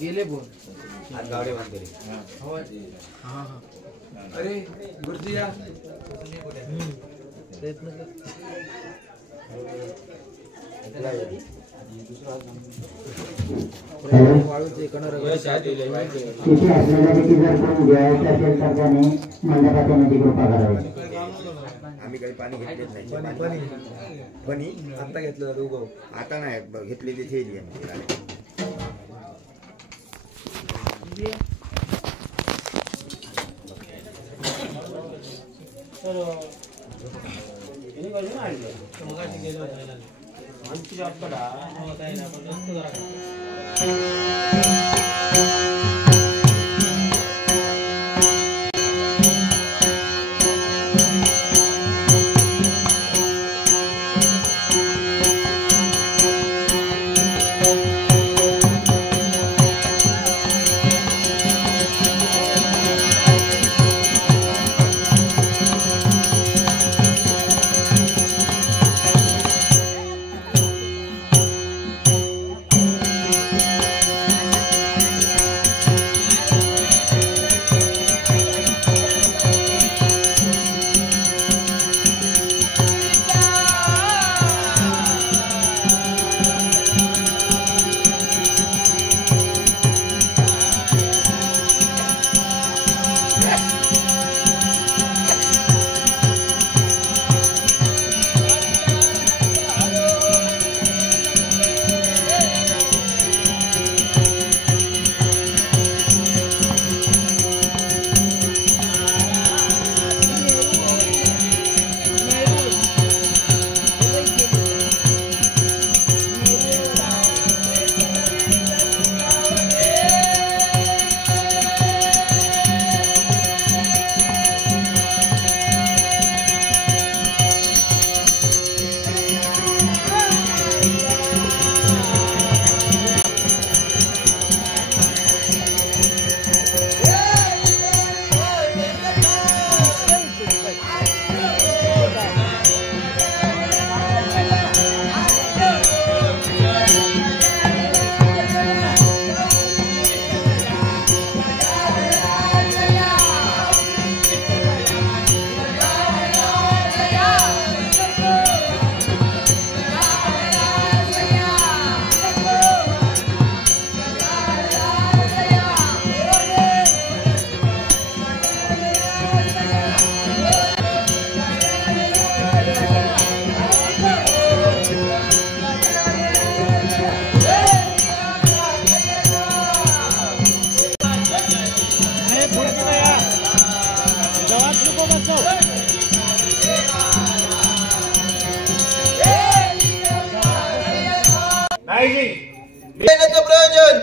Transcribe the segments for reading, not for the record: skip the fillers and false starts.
गेले बोल आज गावडे बांधले अरे गुरुजी या प्रयत्न कर वाळूचे कणर शेती असलेल्या देखील जर करून द्यायचं असेल तर त्याने मंडपात येण्याची कृपा करावी. आम्ही काही पाणी घेतलेच नाही. पण आता घेतलं दोघं आता नाही घेतली ती थेली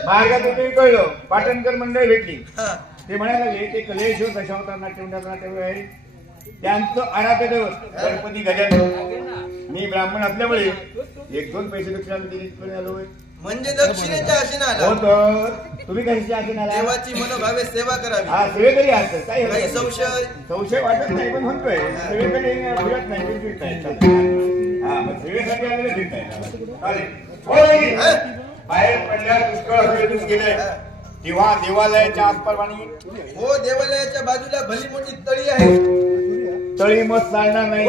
मार्गातून तुम्ही कळलं पाटणकर मंडळी भेटली ते म्हणायला लागले ते कलेश्वर दशावतार नाट्यमंडळ आहे त्यांचं आराध्य दैवत गणपती गजानन. मी ब्राह्मण असल्यामुळे 1-2 पैसे दक्षिणा दिली आलोय. म्हणजे दक्षिणेच्या आशेने आला हो तर तुम्ही कशाच्या आशेने आला? देवाची मनोभावे सेवा करावी. हा सेवेकरी असतं काही संशय वाटत नाही पण म्हणतोय सेवेकडे फिरत नाही. हा मग सेवेसाठी आलेले फिरत आहे. बाहेर पडल्यावर पुष्कळ गेले तेव्हा देवालयाच्या आसपास हो देवालयाच्या बाजूला भली मोठी तळी आहे. तळी मस्त चालणार नाही.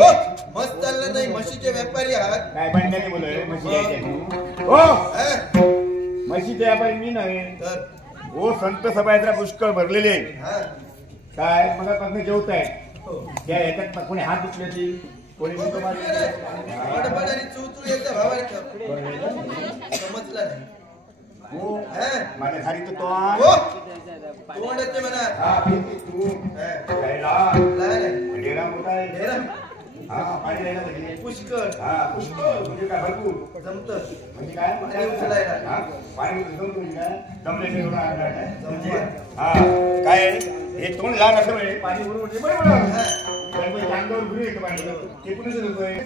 मस्त चालणार नाही. म्हशीचे व्यापारी आहात काय म्हणण्याने बोलय म्हशी हो म्हशीचे व्यापारी मी नाही हो. संत सभायात्रा पुष्कळ भरलेले काय मगापासून जेवताय त्या ह्याच्यात कोणी हात उचल्याची कोणी समजला नाही. हो माझ्या घरी तर पुष्कळ म्हणजे काय भरपूर जमत म्हणजे काय पाणी काय हे तोंड लहान असल्यामुळे पाणी बरोबर अंगावर गुरु येतं पाणी ते कुठे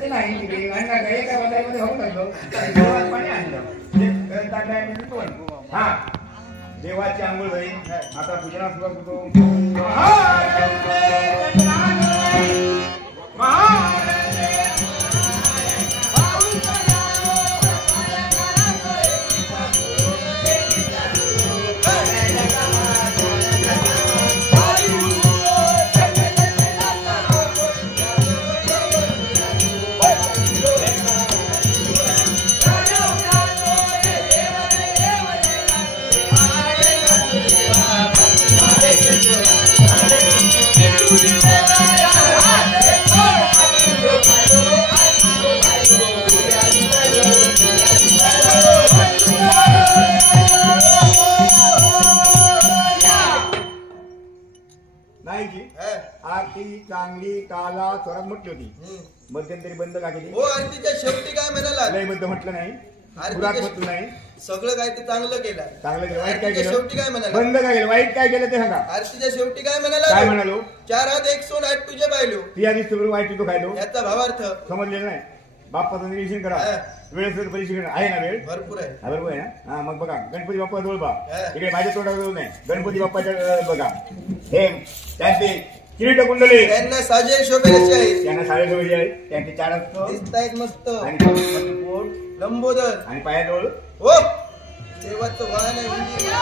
ते नाही तिकडे एका बाजारामध्ये होऊन टाकलं पाणी आणलं हा देवाची आंघोळ होईल. आता पूजना सुरुवात होतो. चांगली काला स्वरात म्हटली होती. मध्यंतरी बंद का केली? हो आरतीच्या शेवटी काय म्हणाला? लय बद्द म्हटलं नाही, पुरात म्हटलं नाही, सगळं काय ते चांगलं केलं. चांगलं केलं. वाईट काय केलं? शेवटी काय म्हणाला? बंद काय केलं? वाईट काय केलं ते सांगा. आरतीच्या शेवटी काय म्हणाला? काय म्हणालो? 4 हात 1 सोन 8 तुझे पाहिलो. ती आधी सगळं वाईट तो खायलो. याचा भावार्थ समजलेलं नाही. बाप्पाचं निरीक्षण करा. वेळेस परीक्षण आहे ना, वेळ भरपूर आहे. बरोबर आहे ना. हा मग बघा गणपती बाप्पा जवळ बा, हा. इकडे माझ्या तोंडाजवळ नाही, गणपती बाप्पाच्या बघा हे त्यांचे किरीट कुंडले त्यांना साजे शोभेचे आहेत. त्यांना साडे जवळ आहेत, त्यांचे 4 असतं दिसतायत मस्त आणि पोट लंबोदर. आणि पायाजवळ हो देवाचं वाहन आहे उंदीर.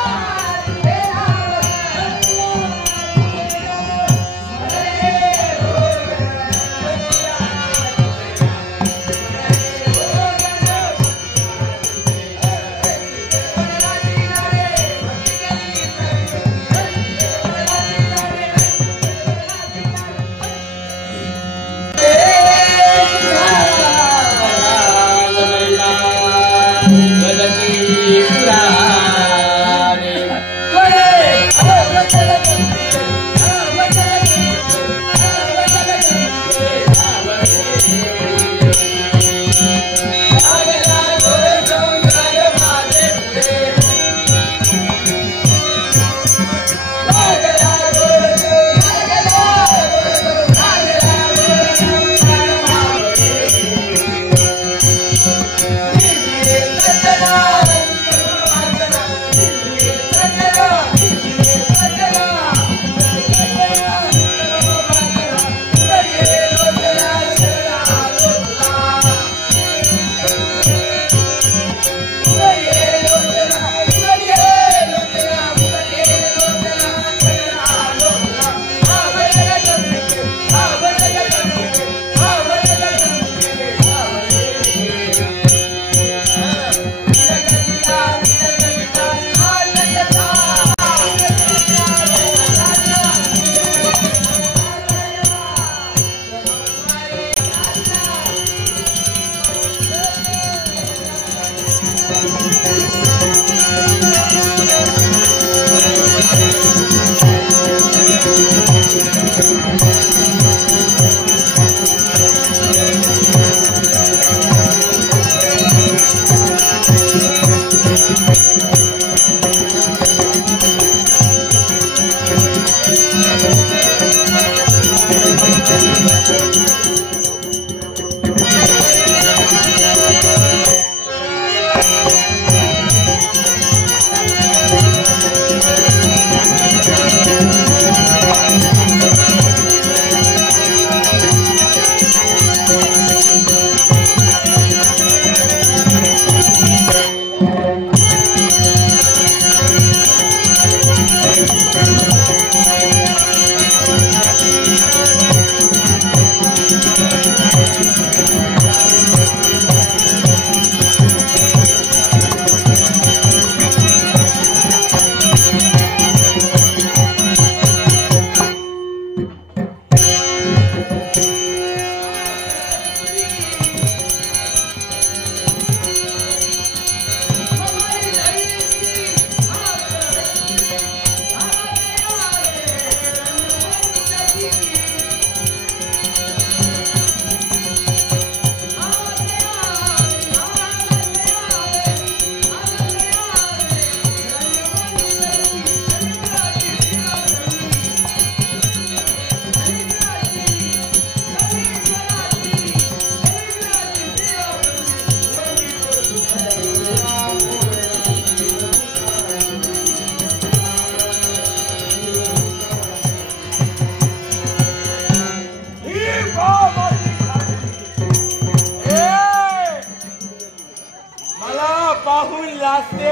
पाहून लाजते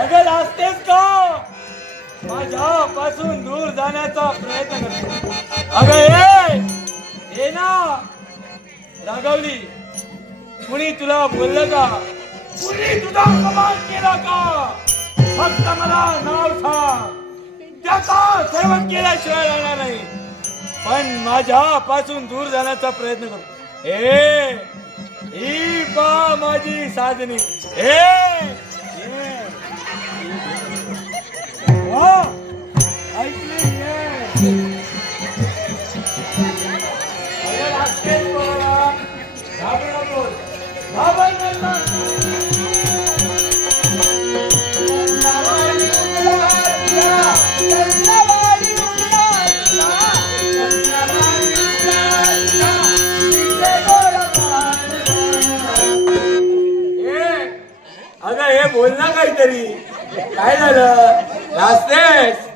अगं लाजतेस का? माझ्यापासून दूर जाण्याचा प्रयत्न करते. अगं ये ना रागवली. कुणी तुला बोललं का? कुणी तुझा अपमान केला का? फक्त मला नाव सांग, त्याचा सर्व केल्याशिवाय राहणार नाही. पण माझ्यापासून दूर जाण्याचा प्रयत्न कर. ही पा माझी साजनी. ऐकली अगं हे बोल ना काहीतरी. काय झालं लाजतेस?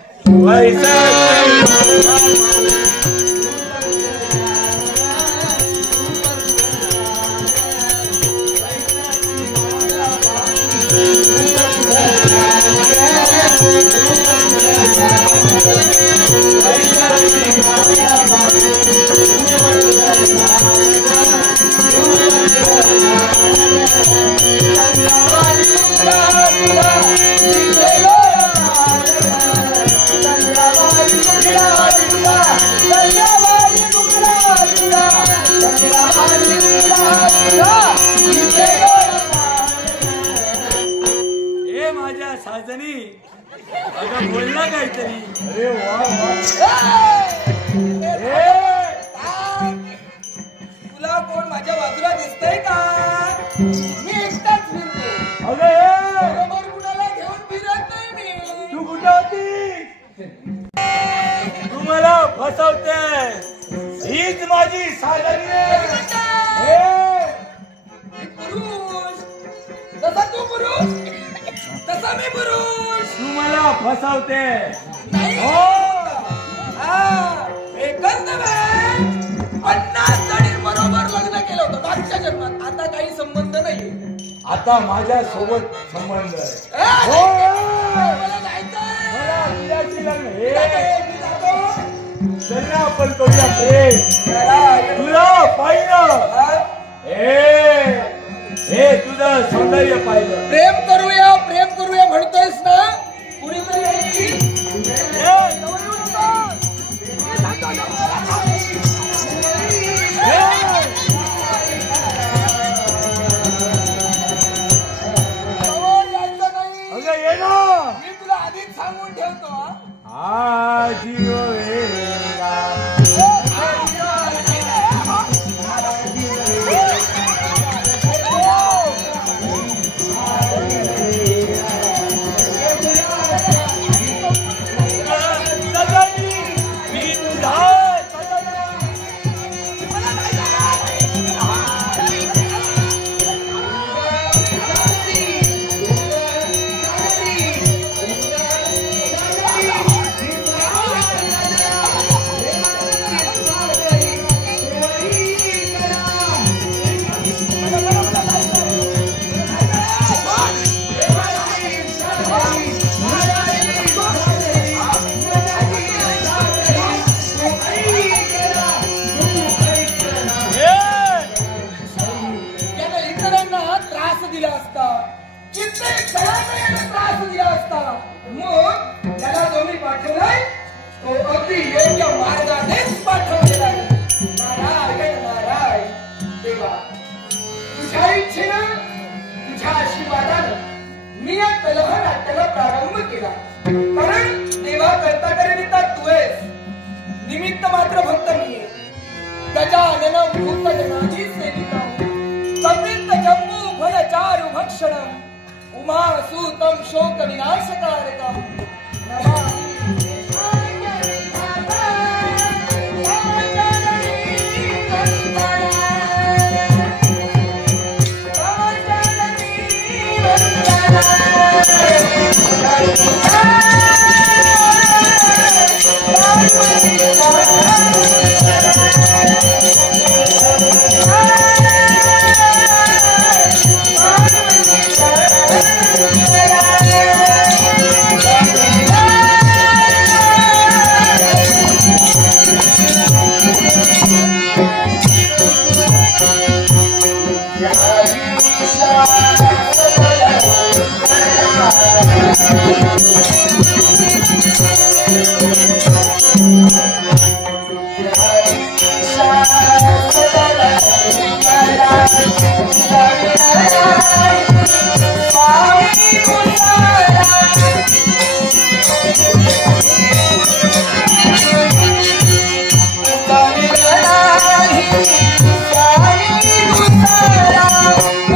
माझ्या साजनी अगं बोल ना काहीतरी. अरे वा तुला कोण माझ्या बाजूला दिसतंय का? मी एकटाच फिरतो. अगं बरोबर कुणाला घेऊन फिरत नाही मी. तू कुठं होती? तू मला फसवते. हीच माझी साजनी आहे. पुरुष जसा तू पुरुष तसा मी पुरुष. तू मला फसवते. नाही. एकच नव्हे 50 जणींबरोबर लग्न केलं होतं मागच्या जन्मात. आता काही संबंध नाही. आता माझ्या सोबत संबंध आहे. मला जायचंय. मला तुझ्याशी लग्न. मी जातो. चल ना आपण करूया प्रेम. तुला पाहिलं हे तुझं सौंदर्य पाहिलं. प्रेम करूया म्हणतोयस ना. कुणीतरी अगं ये ना. मी तुला आधीच सांगून ठेवतो. जीव निमित्त मात्र भक्त मी गजानन भूतगणाधी सेविता कपित जम्बू फल चारु भक्षणम उमा सूतम शोक विनाशकारकम Bye.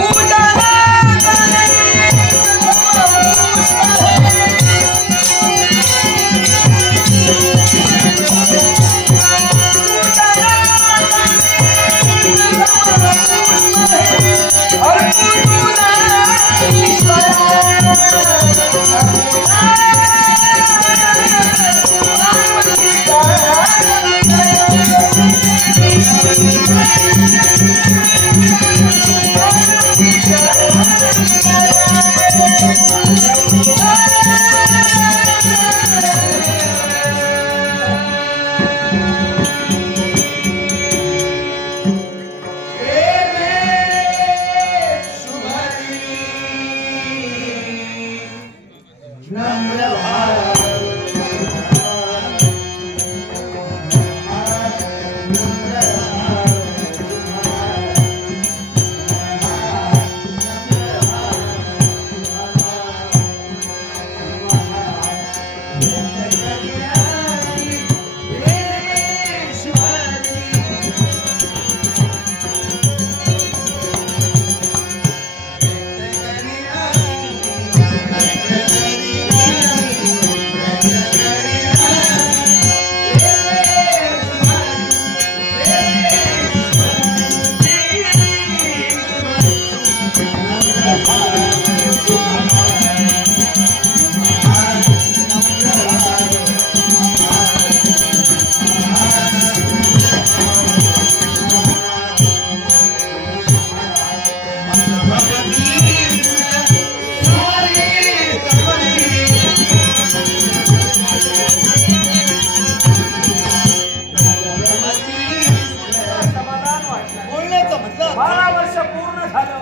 12 वर्ष पूर्ण झालं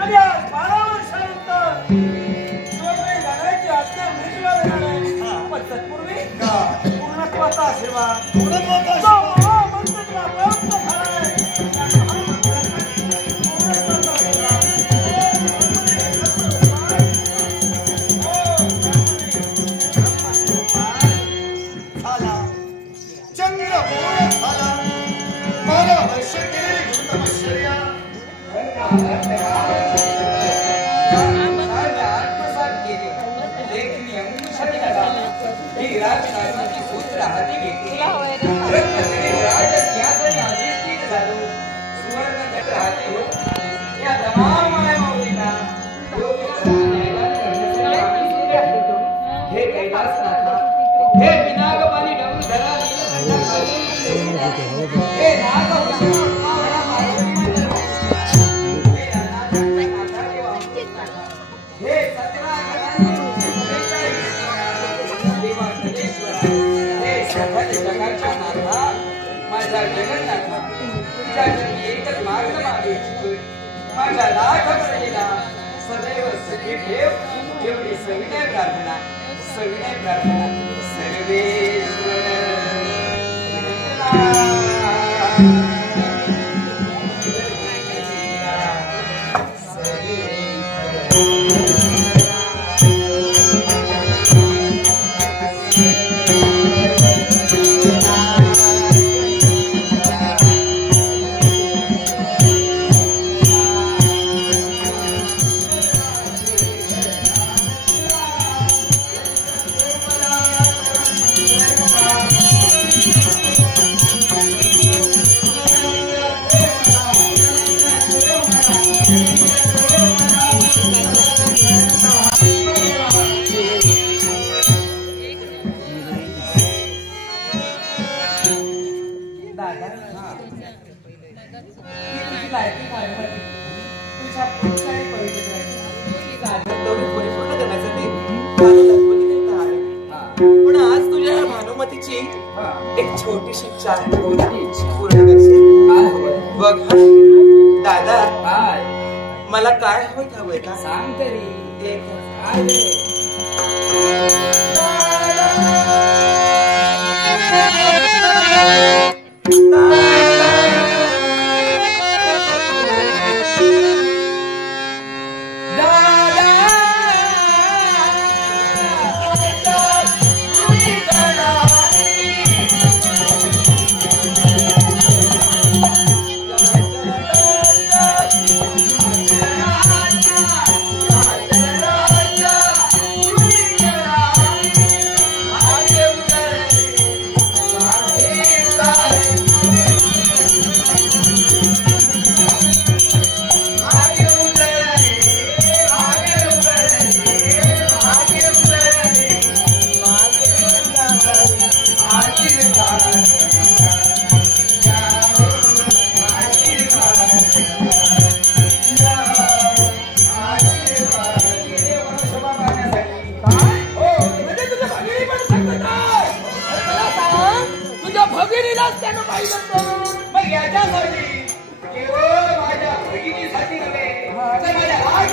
आणि आज 12 वर्षानंतर शिवकाई जाण्याची आज्ञा मिळायला येणार आहे. पण तत्पूर्वी पूर्णत्वाचा आशीर्वाद जो महामंत्राला प्राप्त झालाय त्या महामंत्रासाठी पूर्णत्वाचा आशीर्वाद. माझ्या लाख प्रेरणा सदैव सखी ठेव एवढी सविनय प्रार्थना सर्वेश्वर. पण आज तुझ्या भानुमतीची एक छोटीशी इच्छा पूर्ण करशील? बघ दादा, मला काय हवंय का सांग तरी. त्यानं पाहिलं मग याच्यासाठी केवळ माझ्या भगिनीसाठी नव्हे तर माझ्या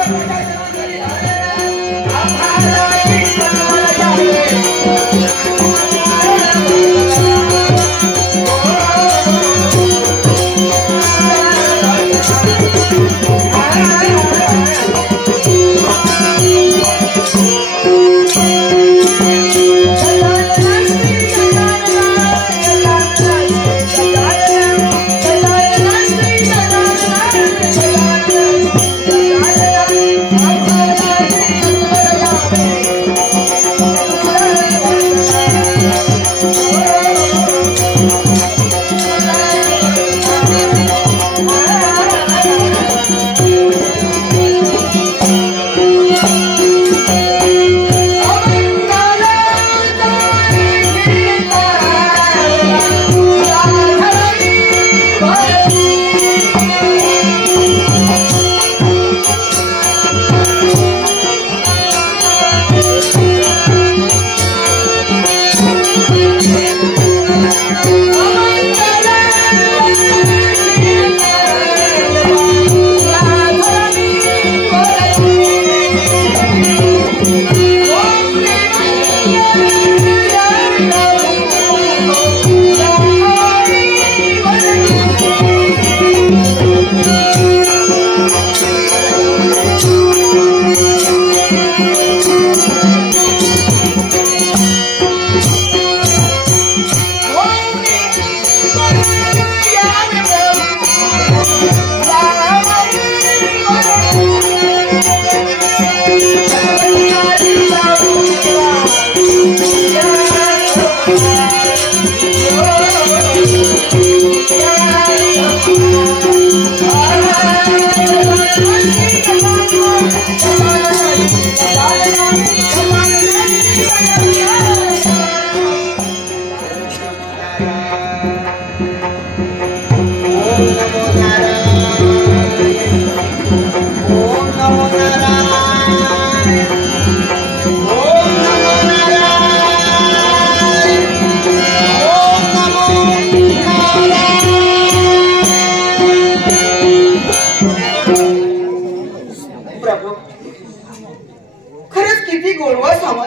Hey!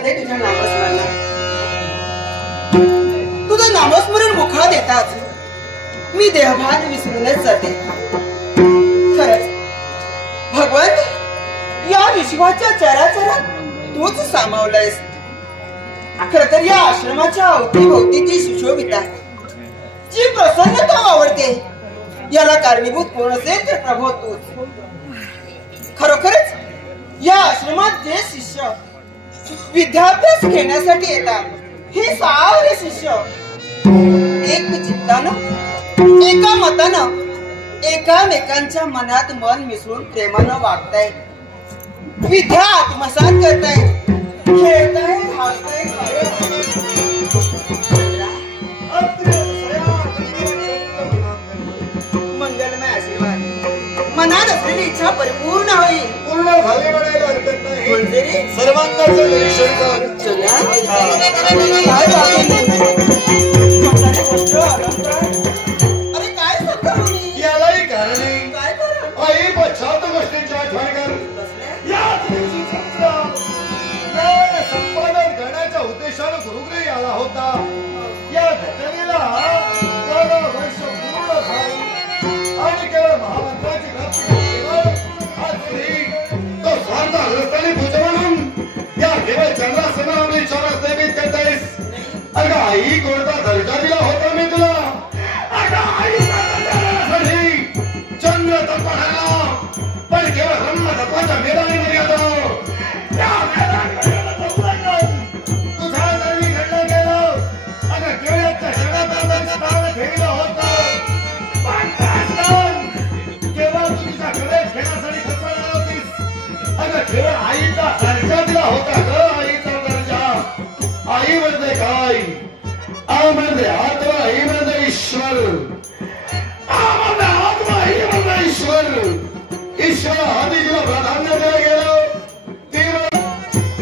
जाते तुझ्या नामस्मरणात. तुझं नामस्मरण मुखात येताच मी देहभान विसरूनच जाते. खरंच भगवंत, या विश्वाच्या चराचरात तूच सामावलंयस. खरं तर या आश्रमाच्या अवतीभोवतीची सुशोभिता, जी प्रसन्नता आवडते, याला कारणीभूत कोण असेल तर प्रभू तूच. खरोखरच या आश्रमात जे शिष्य विद्याभ्यास घेण्यासाठी येतात, हे सारे शिष्य एक चित्तानं, एका मतानं, एकामेकांच्या मनात मन मिसळून प्रेमानं वागतायत, विद्या आत्मसात करतायत, खेळतायत, हसतायत. मंगलमय आशीर्वाद. मनात असलेली इच्छा परिपूर्ण होईल. पूर्ण झाले म्हणायला हरकत नाही. म्हणजे सर्वांगाचं निरीक्षण कर. काय अरे काय सांगता तुम्ही? यालाही कारण आहे. काय करा? आई पश्चात गोष्टींची आठवण कर. याच दिवशी चंद्र ज्ञान संपादन करण्याच्या उद्देशानं गुरुगृही आला होता. या घटनेला 12 वर्ष पूर्ण झाली आणि केवळ महामंत्राची प्राप्ती केवळ आजही तो स्वार्थ रस्त्याने पूजा म्हणून या केवळ चंद्रासमोर विचारात नेहमीच करतायस. अगं आई कोणता दर्जा दिला होता मी तुला? अगं आई चंद्र तत्वाला पण केवळ ब्रह्म तत्वाच्या मेदानी मर्यादा त्या तुझा जरी घडलं गेलं. अगं केवळच्या शरणात स्थान ठेवलं होतं. केवळ तुझ्या कडेच घेण्यासाठी खचवणार होतीस. अगं केवळ आईचा दर्जा दिला होता ग. आईचा दर्जा. आई म्हणजे काय? आ म्हणजे आत्मा, आई म्हणजे ईश्वर. ईश्वर आधी जिला प्राधान्य दिलं गेलं ती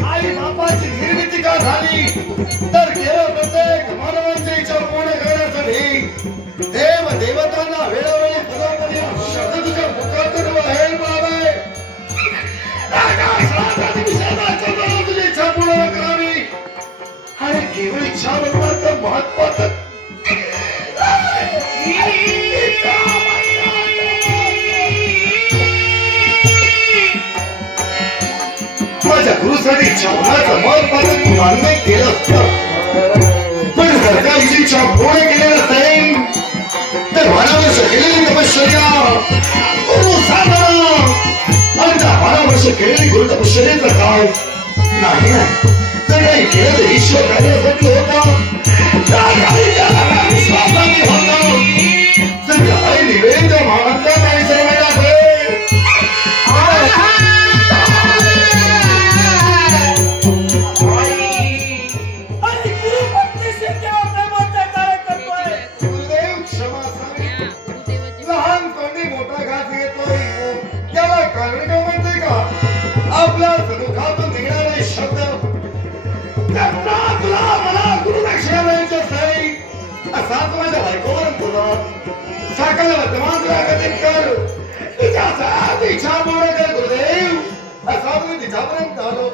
आई बापाची निर्मिती का झाली तर केवळ प्रत्येक मानवांची इच्छा पूर्ण करण्यासाठी देव देवतांना वेळोवेळी पदार्थांनी शब्द तुझ्या मुखातून बाहेर पडावे. तुझी इच्छा पूर्ण करावी आणि केवळ इच्छा बनवायचं महत्वाचं माझ्या गुरुसाठी जेवणाचं महत्वाचं मान्य केलं असतं. पण जर का हिची इच्छा पूर्ण केलेलं नसेल तर 12 वर्ष केलेली तपश्चर्या गुरु साधना आणि त्या 12 वर्ष केलेली गुरु तपश्चर्याचं काय नाही तर काही केलं तर ईश्वर कार्यासाठी होता. विश्वासाने होता तर काही निवेद महामंत्रात आणि सर्वांना आपल्या समुखातून निघणारे शब्द तुला मला गुरुदक्षिणा द्यायची नाही असाच माझ्या बायकोवर तुला साकाला वर्तमान तुला गतीत कर. तिच्या इच्छा पूर्ण कर गुरुदेव. असा तुम्ही तिच्यापर्यंत आलो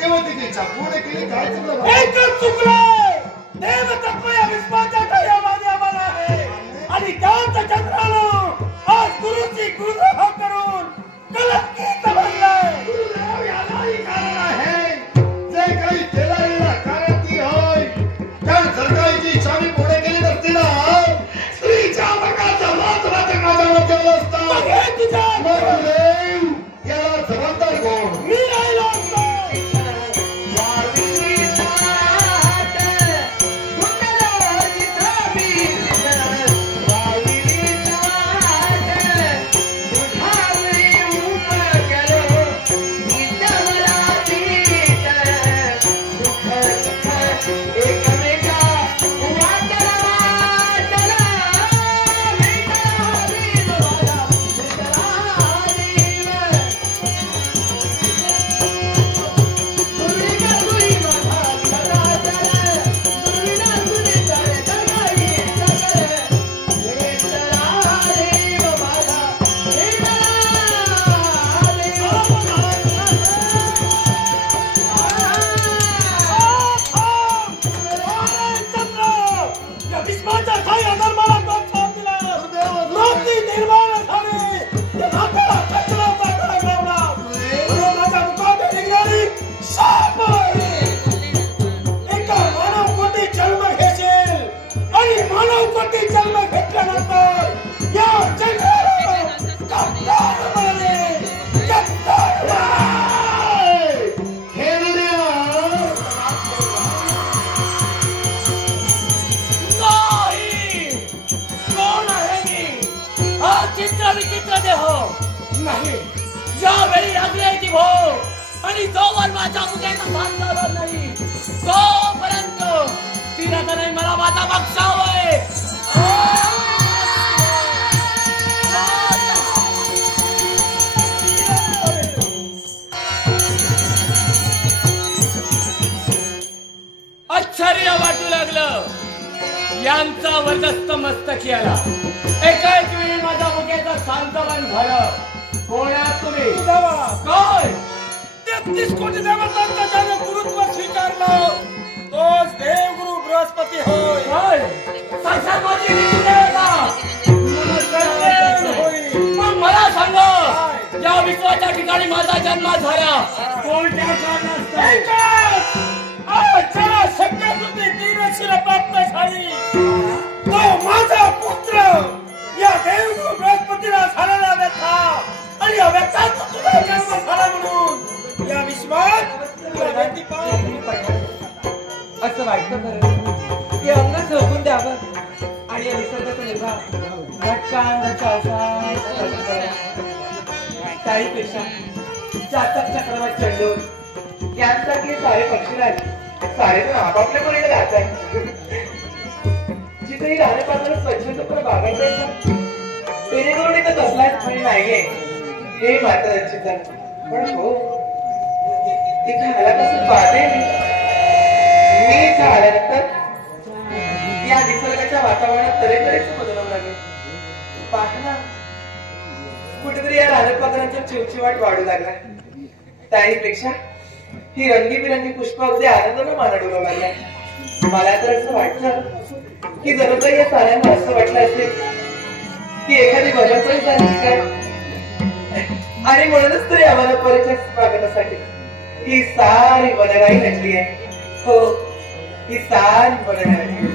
तेव्हा तिची इच्छा पूर्ण केली. काय चुकलं? एकच चुकलंय. देव तत्व या विश्वाच्या कार्यामध्ये आम्हाला आहे आणि त्याच चंद्रानं आज गुरुची गुरुद्रोह करून कलंकित बनलाय. गुरुदेव यालाही कारण आहे. जे काही केलेलं कारण ती होय. कारण सरकारची इच्छा मी पुढे केली नसती ना स्त्रीच्या प्रकारचा महत्वाचा माझ्यावर ठेवलं असतं. गुरुदेव याला जबाबदार कोण? मी राहिलो असतो. नाही. ज्यावेळी लागली ती भो आणि जोवर माझ्या मुख्याचा भाग झाला नाही तोपर्यंत ती राहता नाही मला माझा बक्षाव आहे. आश्चर्य वाटू लागलं. यांचा वर्चस्व मस्तकी आला. एकाच वेळी माझ्या मुख्याचा शांतवन झालं. कोणात तुम्ही काय 33 कोटी देवतांचा ज्याने गुरुत्व स्वीकारलं तोच देवगुरु बृहस्पती होय. साक्षात माझी देवता. मग मला सांगा या विश्वाच्या ठिकाणी माझा जन्म झाला कोणत्या कारणास्तव? अच्छा शक्यतुती तीनशिर प्राप्त झाली तो माझा पुत्र या देवगुरु बृहस्पतीला झालेला व्यथा आणि या व्यथाचा तुझा जन्म झाला म्हणून या विश्वात असं वाटतं खरं की अंग झोपून द्यावं आणि या निसर्गाचा निर्वाह घटकांचा त्याहीपेक्षा जातक चक्रवात चंडून यांसारखे सारे पक्षीराज सारे पण आपापल्या परीने राहत आहेत. जिथेही राहणे पाहताना स्वच्छता बागायचं आहे. पेरेगोडी तर कसलाच फळी नाहीये हे मात्र निश्चित आहे. पण हो ती खायला कसं पाहते मी इथं आल्यानंतर या निसर्गाच्या वातावरणात तऱ्हेतऱ्हेचे बदलावं लागेल. पाहना कुठेतरी या रानपात्रांचा चिवचिवाट वाढू लागला. त्याहीपेक्षा ही रंगीबिरंगी पुष्प अगदी आनंदानं मानडू लागलाय. मला तर असं वाटतं की जर या साऱ्यांना असं वाटलं असेल की एखादी वनपरी झाली काय आणि म्हणूनच तरी आम्हाला परिचय स्वागतासाठी ही सारी वनराई नटली आहे. हो ही सारी वनराई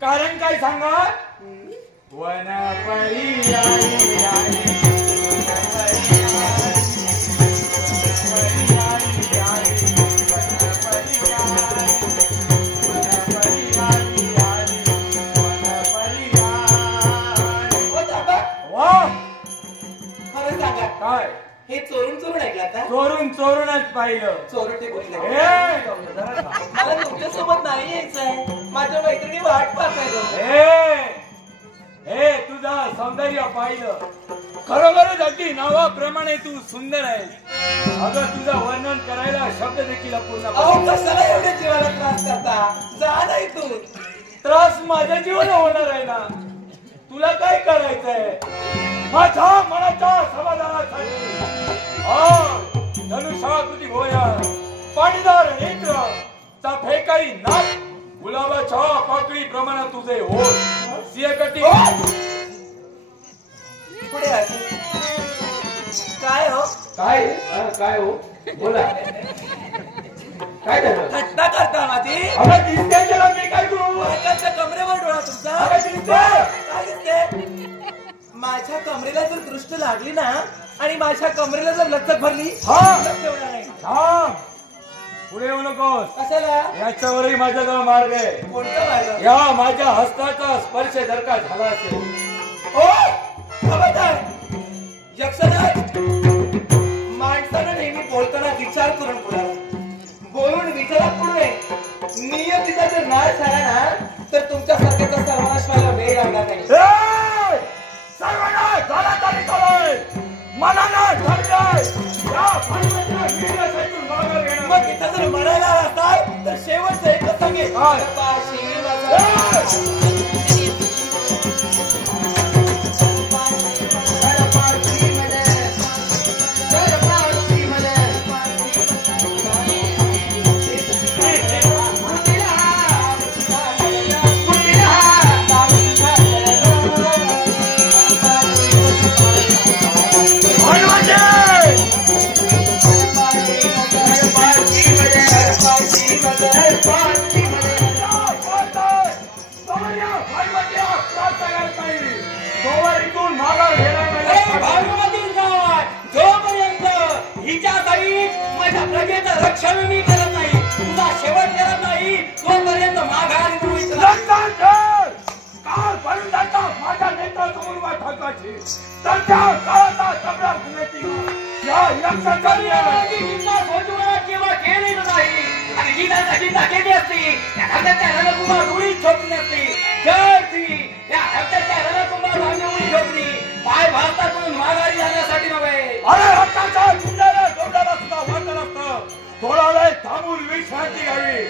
कारण काय सांगा? काय हे चोरून चोरून ऐकलं आता? चोरून चोरूनच पाहिलं. चोरून ते कुठलं? मला तुमच्यासोबत नाही यायचंय. माझ्या मैत्रिणी वाट पाहताय. हे तुझं सौंदर्य पाहिलं. खरोखरच अगदी नावाप्रमाणे तू सुंदर आहेस. अगं तुझं वर्णन करायला शब्द देखील पूर्ण. कशाला एवढ्या जीवाला त्रास करता? जा ना इथून. त्रास माझ्या जीवाला होणार आहे ना. तुला काय करायचंय? माझ्या मनाच्या समाधानासाठी धनुषा तुझी भोया पाणीदार नेत्र फेकाई नाक गुलाबाच्या पाकळी प्रमाणे तुझे होत सियकटी पुढे काय हो? काय हो बोला. काय झालं? घटना करता माझी? अगं दिसते त्याला मी काय करू? एकाच्या कमरेवर डोळा तुमचा. काय दिसते? माझ्या कमरेला जर दृष्ट लागली ना आणि माझ्या कमरेला जर लचक भरली पुढे येऊ नकोस. कशाला? याच्यावरही माझ्याजवळ मार्ग आहे. कोणता मार्ग? या माझ्या हस्ताचा स्पर्श जर का झाला असेल. ओ खबरदार यक्षराज, माणसानं नेहमी बोलताना विचार करून बोलावा. बोलून विचारात पडू नये. नियतीचा जर नाश झाला ना तर तुमच्यासारख्याचा सर्वनाश व्हायला वेळ लागणार नाही. सर्वनाश झाला तरी चालेल. मला ना ठरलंय या भांडवलीला गिळण्यासाठी मागं घेणं. मग इथं जर मरायला असताय तर शेवटचं एकच सांगेल. काय? पाशी वाजा. प्रजेचं रक्षण मी करत नाही, तुझा शेवट करत नाही तोपर्यंत माघार काळ पडून जाता माझ्या नेत्रासमोर उभा ठाकाची तर त्या काळाचा तबला फुलाची या केव्हा केलेलं नाही. आणि जी चिंता केली असती त्या हत्याच्या रणकुंभात उडी झोपली असती. जर ती या हत्याच्या रणकुंभात आम्ही उडी झोपली पाय भारतातून माघारी जाण्यासाठी नव्हे. अरे हत्याचा जिल्ह्याला जोडल्याला सुद्धा वाटत असतं. थोडा वेळ थांबून विश्रांती घ्यावी.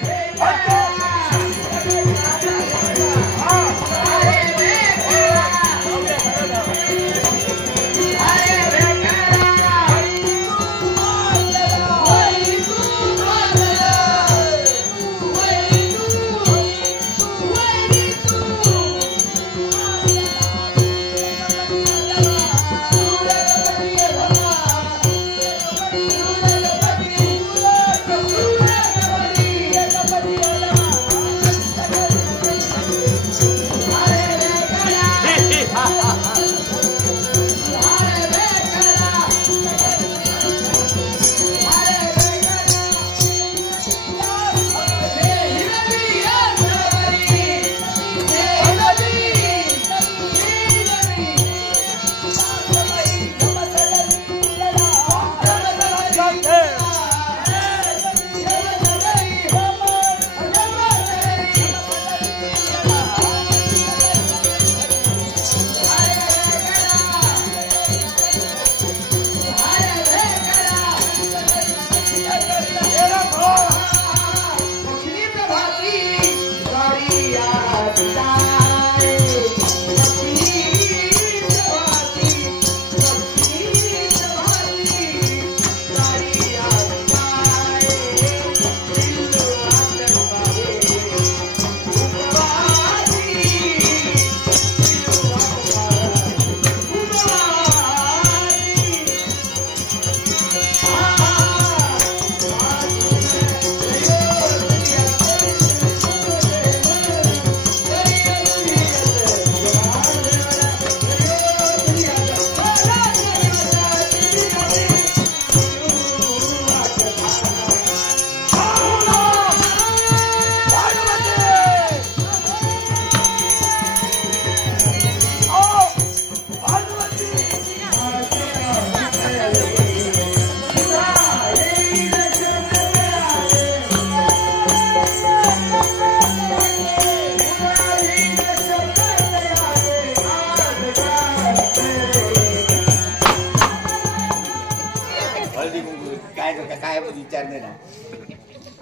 काय विचार नाही ना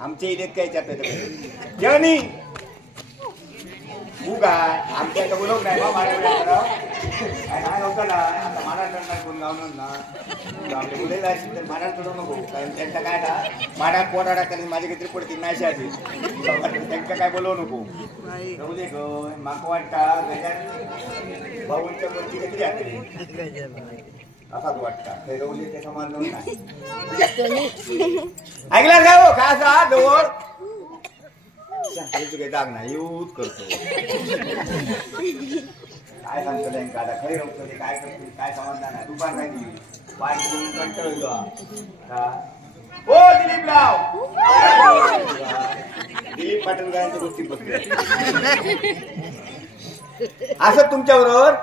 आमच्या इथे काय विचारतात जेवणी उगा आमच्या इथं बोलव नाही बा नव्हतं ना आता महाराष्ट्रात कोण गावणार ना आपले मुलेला असेल तर महाराष्ट्र नको कारण त्यांचा काय ना माडा पोटाडा कारण माझी काहीतरी पडतील नाही अशी त्यांचा काय बोलवू नको जाऊ दे ग माको वाटता गजान भाऊंच्या वरती काहीतरी आले असाच वाटता ते रवले ते समान नाही ऐकला काय हो काय असा जवळ जाग नाही यूज करतो काय सांगतो त्यांना आता खरे नव्हतं ते काय करतो काय समाधान आहे दुपार नाही वाट कंटाळलो ओ दिलीपराव दिलीप पाटील गायांच्या गोष्टीत बसले असं तुमच्याबरोबर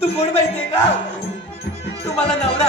तू कोण माहितीये का? तू मला नवरा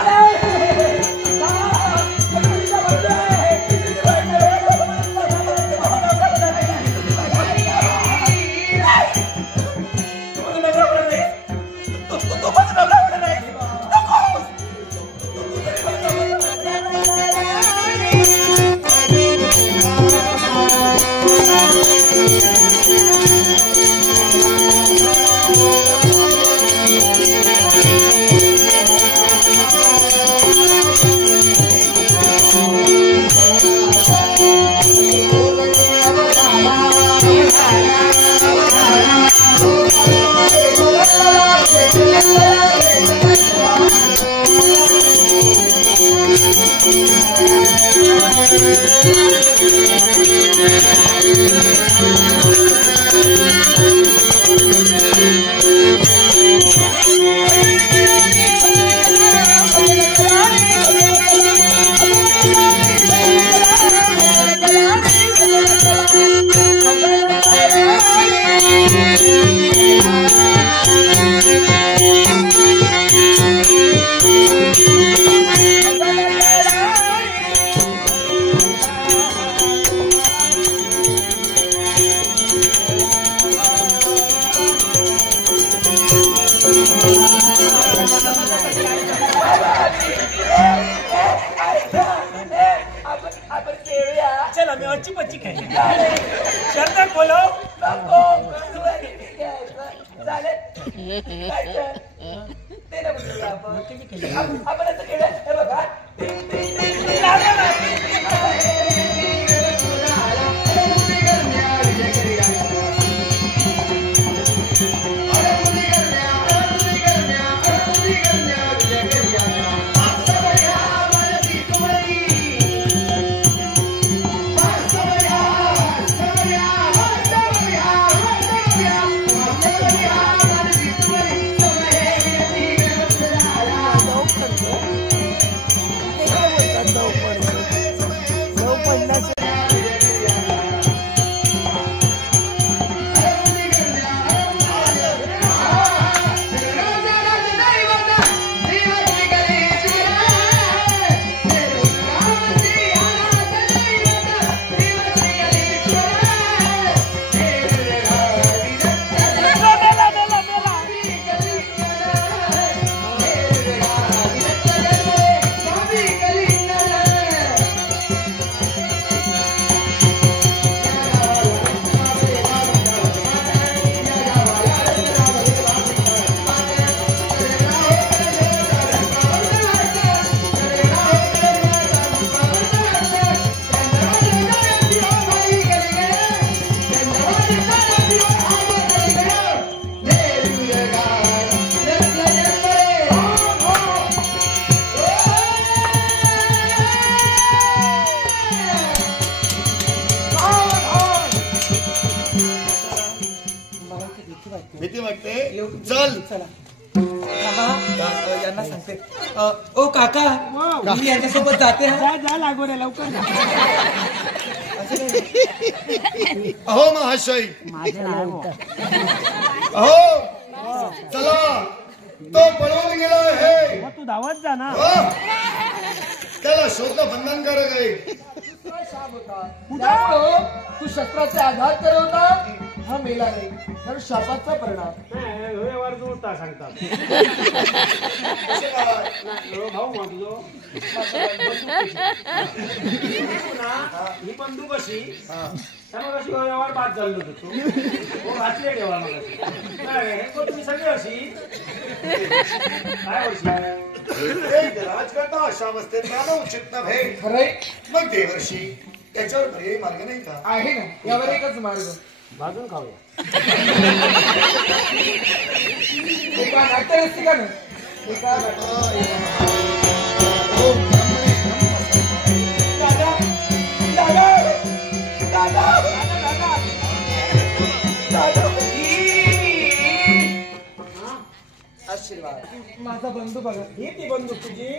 गेलो चल चला थांबा, यांना सांगते ओ काका मी यांच्यासोबत जाते हा. जा लागो रे लवकर जा. अहो महाशय माझे नाही भाऊ. अहो चला तो पळून गेला आहे. मग तू धावत जा ना. हो? त्याला शोधणं बंधनकारक आहे. त्यामुळं तू शस्त्राचे आघात करत होता हा मेला नाही तर शापाचा परिणाम व्यवहार जोडता सांगतात. भाऊ म्हणतो ही बंदूक अशी त्यामुळे अशी व्यवहार बाद झालो होतो वाचले ठेवा मग तुम्ही सगळे अशी काय वर्षी राजकर्ता अशा अवस्थेत राहणं उचित नव्हे. खरंय मग देवर्षी त्याच्यावर पर्यायी मार्ग नाही का? आहे ना यावर एकच मार्ग भाजून खाऊया. एका नाट्य असते का ना एका दादा दादा दादा दादा आशीर्वाद माझा बंधू बघा ही ती बंदूक तुझी.